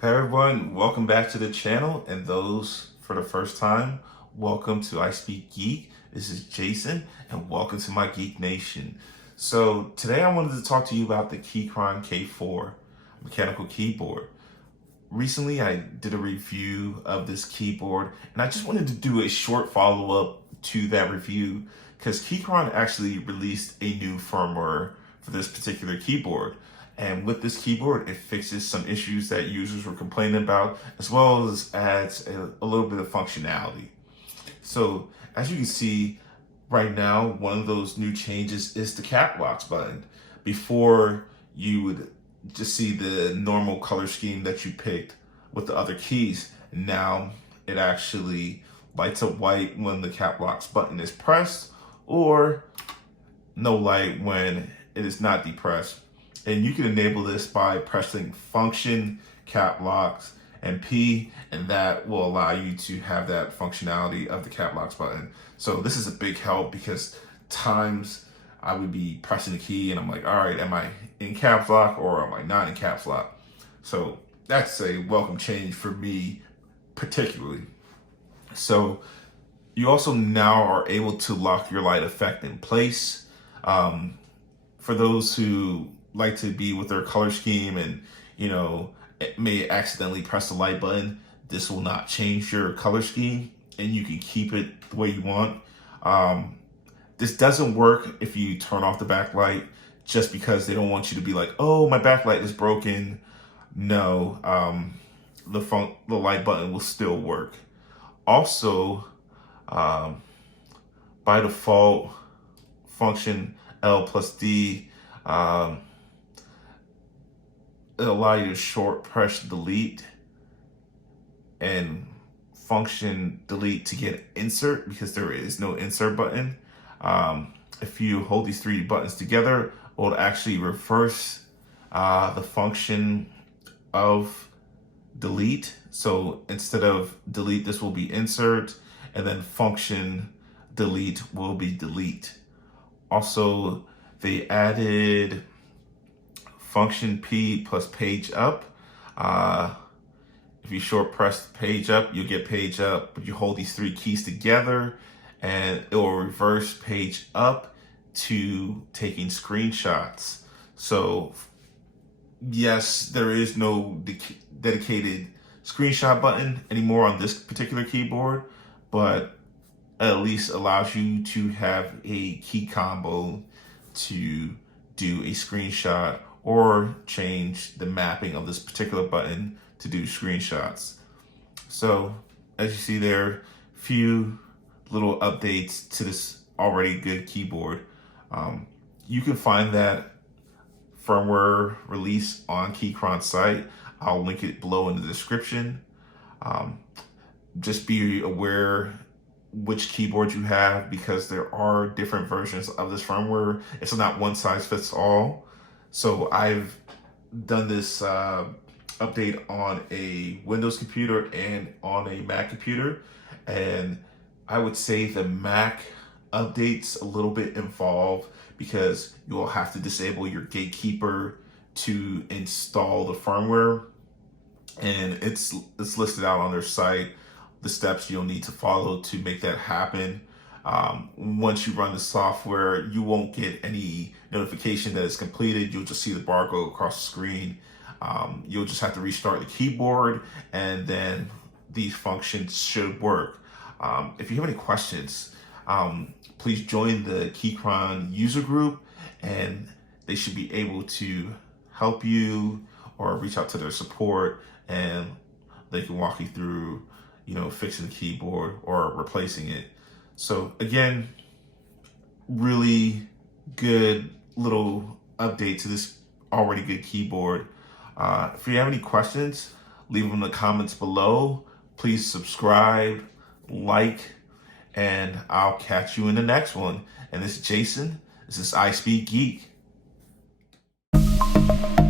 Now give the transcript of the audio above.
Hey everyone, welcome back to the channel, and those for the first time, welcome to I Speak Geek. This is Jason, and welcome to my Geek Nation. So today I wanted to talk to you about the KeyChron K4 mechanical keyboard. Recently I did a review of this keyboard, and I just wanted to do a short follow-up to that review because KeyChron actually released a new firmware for this particular keyboard. And with this keyboard, it fixes some issues that users were complaining about, as well as adds a little bit of functionality. So as you can see right now, one of those new changes is the cap locks button. Before, you would just see the normal color scheme that you picked with the other keys. Now it actually lights up white when the cap locks button is pressed, or no light when it is not depressed. And you can enable this by pressing function, cap locks, and P, and that will allow you to have that functionality of the cap locks button. So this is a big help because times I would be pressing the key and I'm like, all right, am I in caps lock or am I not in caps lock? So that's a welcome change for me particularly. So you also now are able to lock your light effect in place. For those who like to be with their color scheme and it may accidentally press the light button, this will not change your color scheme and you can keep it the way you want. This doesn't work if you turn off the backlight, just because they don't want you to be like, oh, my backlight is broken. No, the light button will still work. Also, by default, function L plus D, it'll allow you to short press delete and function delete to get insert, because there is no insert button. If you hold these three buttons together, it will actually reverse the function of delete. So instead of delete, this will be insert, and then function delete will be delete. Also, they added function P plus page up. If you short press page up, you'll get page up, but you hold these three keys together and it will reverse page up to taking screenshots. So yes, there is no dedicated screenshot button anymore on this particular keyboard, but at least allows you to have a key combo to do a screenshot or change the mapping of this particular button to do screenshots. So as you see there, few little updates to this already good keyboard. You can find that firmware release on KeyChron's site. I'll link it below in the description. Just be aware which keyboard you have, because there are different versions of this firmware. It's not one size fits all. So I've done this update on a Windows computer and on a Mac computer, and I would say the Mac update's a little bit involved because you will have to disable your gatekeeper to install the firmware, and it's listed out on their site the steps you'll need to follow to make that happen. Once you run the software, you won't get any notification that it's completed. You'll just see the barcode across the screen. You'll just have to restart the keyboard, and then these functions should work. If you have any questions, please join the KeyChron user group, and they should be able to help you, or reach out to their support and they can walk you through fixing the keyboard or replacing it. So again, really good little update to this already good keyboard. If you have any questions, leave them in the comments below. Please subscribe, like, and I'll catch you in the next one. And this is Jason. This is I Speak Geek.